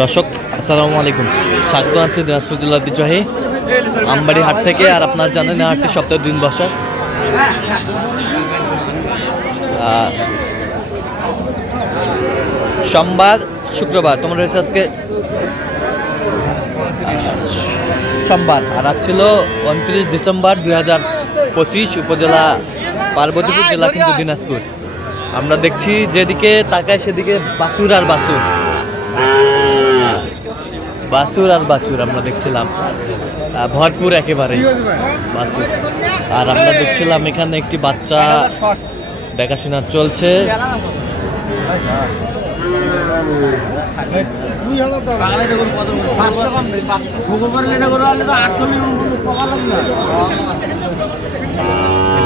দর্শক আসসালামু আলাইকুম, স্বাগত আছে দিনাজপুর জেলার ঐতিহ্যবাহী আমবাড়ি হাট থেকে। আর আপনারা জানেন এই হাটটি সপ্তাহে 2 দিন বসে। সোমবার শুক্রবার তোমার হয়েছে আজকে সোমবার, আর আজ ছিল 29 ডিসেম্বর 2025, উপজেলা পার্বতীপুর, জেলা কিন্তু দিনাজপুর। আমরা দেখছি যেদিকে তাকায় সেদিকে বাছুর আর বাছুর আমরা দেখছিলাম ভরপুর একেবারে বাছুর। আর আমরা দেখছিলাম এখানে একটি বাচ্চা দেখাশোনা চলছে।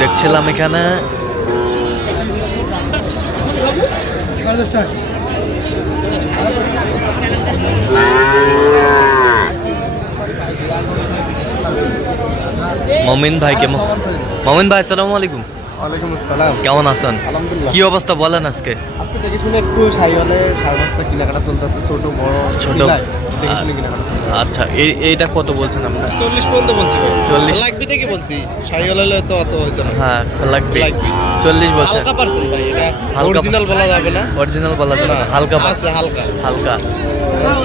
দেখছিলাম এখানে মমিন ভাই আসসালামু আলাইকুম। ওয়ালাইকুম আসসালাম। কেমন আছেন? আলহামদুলিল্লাহ। কি অবস্থা বলেন আজকে? দেখে শুনে একটু সাইওয়ালে সার বাচ্চা কেনাকাটা চলতেছে, ছোট বড় ছোট। দেখে শুনে কেনাকাটা চলতেছে। আচ্ছা, এইটা কত বলছেন আপনারা? 40 পর্যন্ত বলছি ভাই। 40 লাগবি থেকে বলছি, সাইওয়াল হলে তো অত হইতো না। হ্যাঁ লাগবে। লাগবে 40 বলছেন। হালকা পারছেন ভাই, এটা হালকা অরিজিনাল বলা যাবে না। অরিজিনাল বলা যাবে না, হালকা আছে হালকা। হালকা।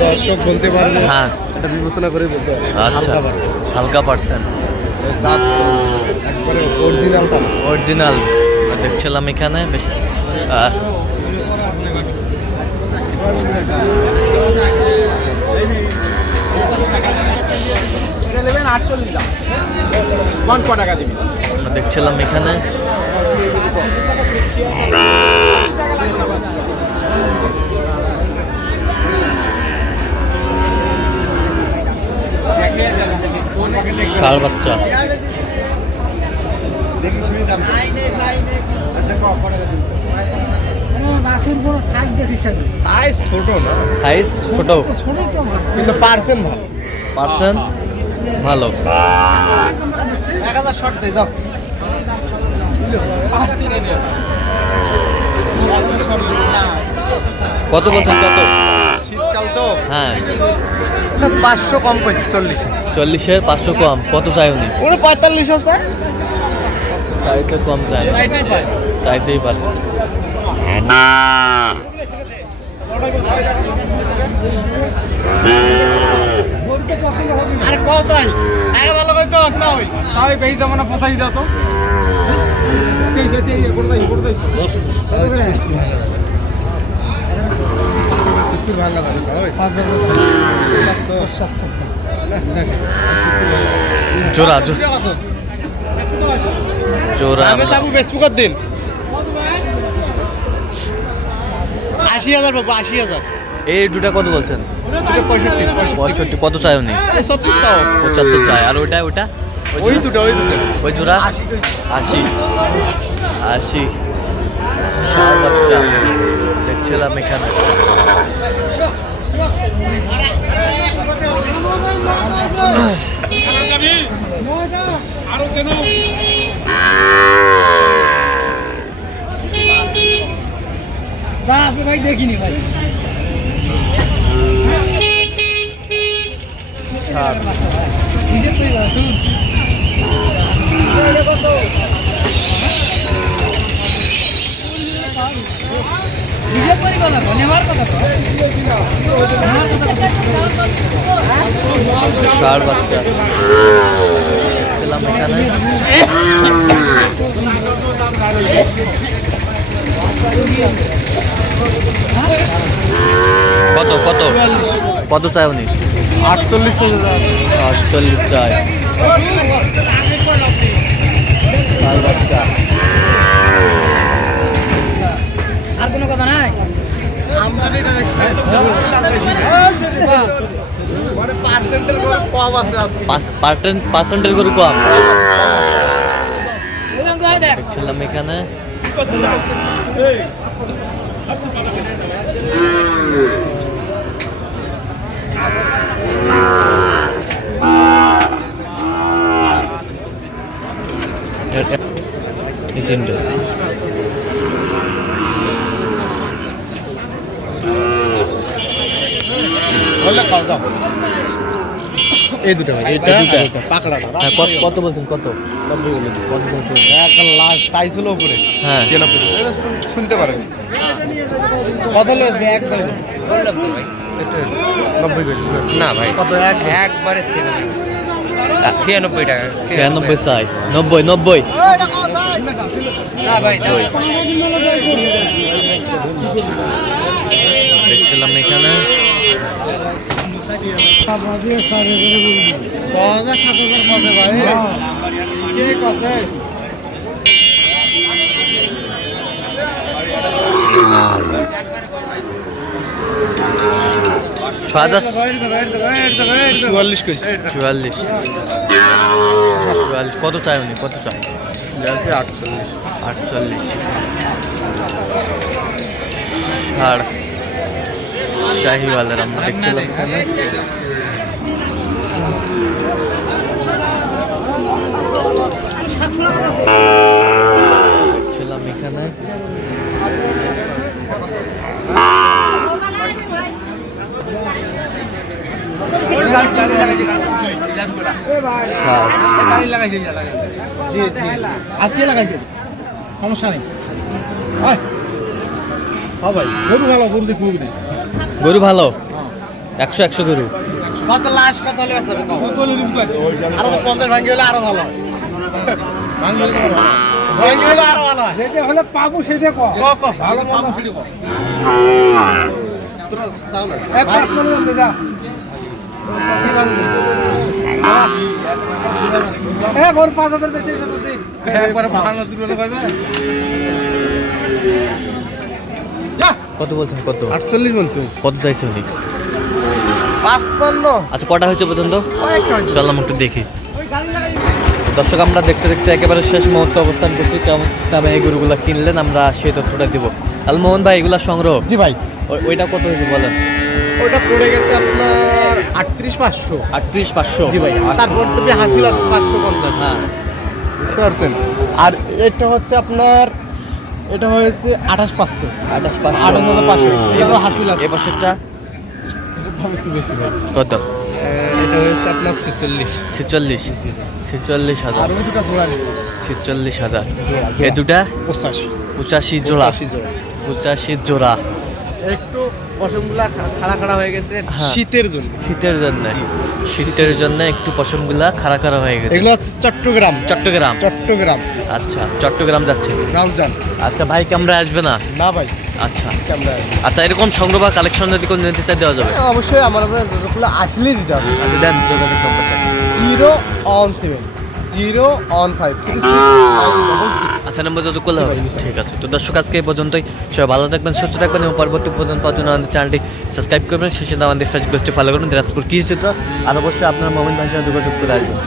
দর্শক বলতে পারবে, হ্যাঁ এটা বিবেচনা করে বলতে হবে। আচ্ছা, হালকা পারছেন। জাত একবারে অরিজিনালটা। অরিজিনাল দেখছিলাম এখানে বেশ। আমরা দেখছিলাম এখানে ষাঁড় বাচ্চা। সাইজ ছোট না, সাইজ ছোট কিন্তু পার্সেন্ট ভালো। পার্সেন্ট ভালো। 1000 শর্ট দেই, যাও। কত বলছেন? কত? শীতকাল তো, হ্যাঁ 500 কম পাইছি। 40-এর 500 কম। কত চাই উনি? ওরে 45 আছে, চাইতে কম চাই, চাইতেই পারে। আরে কত আই আগে ভালো কই তো তাই তাই বেই জামানা পচাই দাও তো। এই করে দাই একটু ভাঙা দাও ভাই। 5000 জোড়া জোড়া আমি যাবো ফেসবুকের দিন। 80,000 বাবু, 80,000। এই দুটা কত বলছেন? 65। কত চাই উনি? 75 চাই। আর ওটা ওই দুটো ওই জোড়া 80। ষাঁড় বাচ্চা দেখছিলাম এখানে। ভাই দেখিনি ভাই। ষাঁড় বাচ্চা ছিলাম এখানে। কত চাই উনি? 48 চাই। আর কোনো কথা নাই। পার্সেন্টের গরু কম দেখছিলাম এখানে। এই তিনটে বললে খাওয়া যাও এই দুটো ভাই এইটা এই দুটো। আর ওইটা, পাকড়াটা হ্যাঁ, কত বলছেন কত? একদম লাস্ট সাইজ হলো উপরে হ্যাঁ 96 এটা শুনতে পারেন কত হলো এক সাইজ 90 কেজি না ভাই কত এক একবারে 96 টাকা 96 চাই 90 না ভাই না। দেখছিলাম এখানে 6,000-7,000 পাবে ভাই কে কসে 44 কেজি 44 কত চাই উনি কত চাই? 48 আর শাহিওয়ালের আমরা দেখছিলাম এখানে দেখছিলাম এখানে আজকে লাগাইছে সমস্যা নেই ভাই গরু ভালো গরু দেখবো গরু ভালো 100 গরু কত লাশ কত হলে আছে কত হলে দিব আরো তো 50 ভাঙি হলে আরো ভালো ভাঙি হলে আরো ভালো যেটা হলে পাবো সেটা কো ভালো পাবো সেটা কো তোরা চাও না এক পাঁচ মনে জানতে যা এ বড় 5000 বেচে এসে তুই একবারে ভাঙা তুই বলে কইবে যা কত বলছেন কত? 48 বলছো কত চাইছে উনি? 55 আচ্ছা কটা হয়েছে পর্যন্ত? চললাম একটু দেখি। দর্শক আমরা দেখতে দেখতে একেবারে শেষ মুহূর্তে অবস্থান করছি, কেমন দামে এই গরুগুলা কিনলেন আমরা সেই তথ্যটা দিব। মোহন ভাই এগুলা সংগ্রহ জি ভাই ওইটা কত হয়েছে বলেন? ওটা পড়ে গেছে আপনার 38500 38,500 জি ভাই তারপর তুমি হাসিল আছে 550 হ্যাঁ বুঝতে পারছেন আর এটা হচ্ছে আপনার এটা হয়েছে 28500 28500 এটা হাসিল আছে এই বছরটা একটু বেশি ভাই কত? এটা হয়েছে আপনার 46 46,000 আর ওই দুটো জোড়া নিছে 46,000 জোড়া, এই দুটা 85 85 জোড়া 85 জোড়া একটু পশমগুলা খাড়া খাড়া হয়ে গেছে হ্যাঁ। শীতের জন্য শীতের জন্য একটু পশমগুলা খাড়া খাড়া হয়ে গেছে। এগুলো হচ্ছে চট্টগ্রাম চট্টগ্রাম আচ্ছা চট্টগ্রাম যাচ্ছে। রাউজান আচ্ছা ভাই ক্যামেরা আসবে না? না ভাই আচ্ছা আমরা আচ্ছা এরকম সংগ্রহ বা কালেকশন যদি কোনো নিতে চাই দেওয়া যাবে? অবশ্যই আমার আপনার যতগুলো আসলেই দিতে হবে আচ্ছা দেন যোগাযোগ নম্বরটা। 017 আচ্ছা নম্বর যোগাযোগ করলে হবে। ঠিক আছে তো দর্শক আজকে এই পর্যন্তই, সবাই ভালো থাকবেন সুস্থ থাকবেন এবং পরবর্তী পর্যন্ত পাওয়ার জন্য আমাদের চ্যানেলটি সাবস্ক্রাইব করবেন, সেই সাথে আমাদের ফেসবুক পেজটি ফলো করুন দিনাজপুর কৃষি চিত্র, আর অবশ্যই আপনার মোবাইল ভাষায় যোগাযোগ করে আসবেন।